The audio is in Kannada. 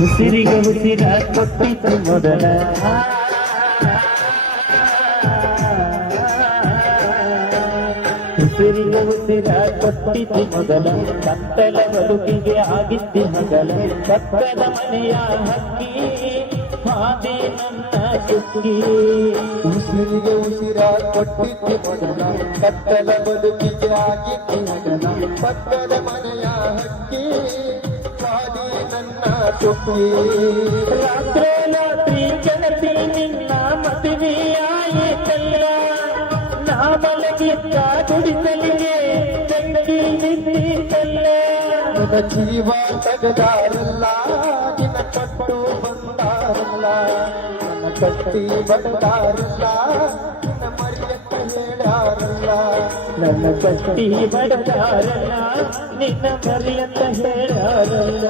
ಉಸಿರಿಗೆ ಉಸಿರ ಕೊಟ್ಟಿತು ಮೊದಲ ಉಸಿರಿಗೆ ಉಸಿರ ಕೊಟ್ಟಿತು ಮೊದಲ ಕತ್ತಲ ಬದುಕಿಗೆ ಆಗಿದ್ದಿ ಹಗಲ ಪಕ್ಕದ ಮನೆಯ ಹಕ್ಕಿ ಹಾದಿ ನನ್ನ ಚುಕ್ಕಿ ಉಸಿರಿಗೆ ಉಸಿರ ಕೊಟ್ಟಿದ್ದಿ ಮೊದಲ ಕತ್ತಲ ಬದುಕಿಗೆ ಆಗಿದ್ದಿ ಹಗಲ ಪಕ್ಕದ ಮನೆಯ ಹಕ್ಕಿ ಹಾದಿ ನನ್ನ ಚುಕ್ಕಿ ರಾತ್ರಿ ರಾತ್ರಿ ಜನತಿ ನಿನ್ನ ಮದುವೆಯಾಯಿತಲ್ಲ ನಾ ಮಲಗಿದ್ದ ಗುಡಿಸಲಿಗೆ ಬೆಂಕಿ ಬಿದ್ದಿತಲ್ಲ ನಿನ್ನ ಜೀವ ತೆಗೆದಾರಲ್ಲ ನಿನ್ನ ಕಟ್ಟು ಬಂದಾರಲ್ಲ ನನ್ನ ಕಟ್ಟಿ ಬಡದಾರಲ್ಲ ನಿನ್ನ ಮರಿಯತ್ತ ಹೇಳ್ಯಾರಲ್ಲ ನನ್ನ ಕಟ್ಟಿ ಬಡದಾರಲ್ಲ ನಿನ್ನ ಮರಿಯಂತ ಹೇಳಾರಲ್ಲ